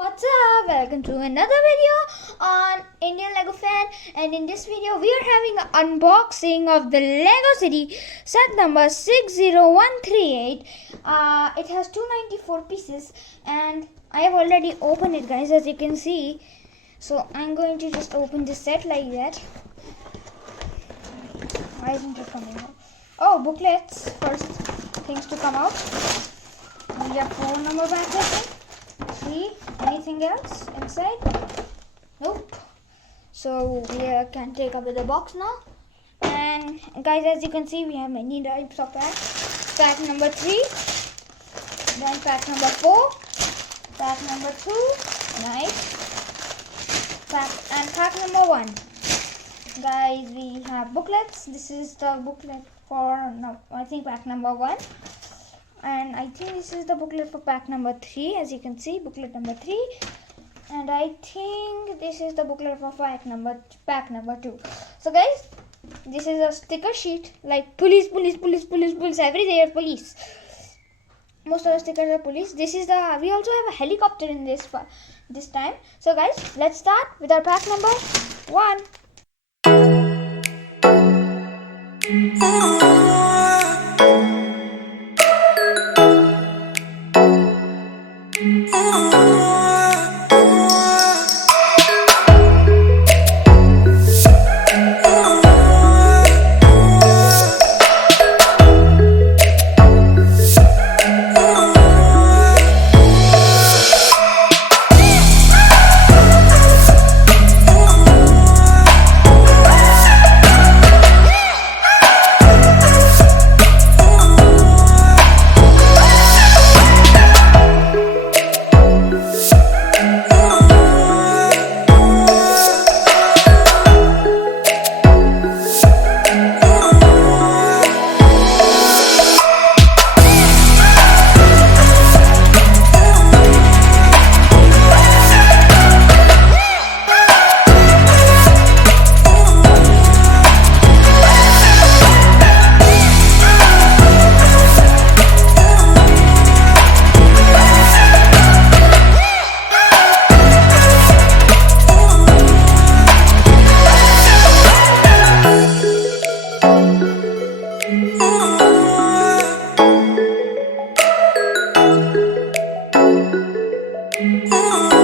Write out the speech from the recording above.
what's up? Welcome to another video on Indian Lego fan, and in this video we are having an unboxing of the Lego City set number 60138. It has 294 pieces and I have already opened it, guys, as you can see. So I'm going to just open this set like that. Why isn't it coming out? Oh, booklets first things to come out. We have phone number back there. See anything else inside? Nope. So we can take up the box now. And guys, as you can see, we have many types of packs. Pack number 3, then pack number 4, pack number 2, nice. Pack number 1. Guys, we have booklets. This is the booklet for I think pack number 1. And I think this is the booklet for pack number 3, as you can see, booklet number 3. And I think this is the booklet for pack number 2. So guys, this is a sticker sheet, like police, every day is police. Most of the stickers are police. This is the, we also have a helicopter in this time. So guys, let's start with our pack number 1. Oh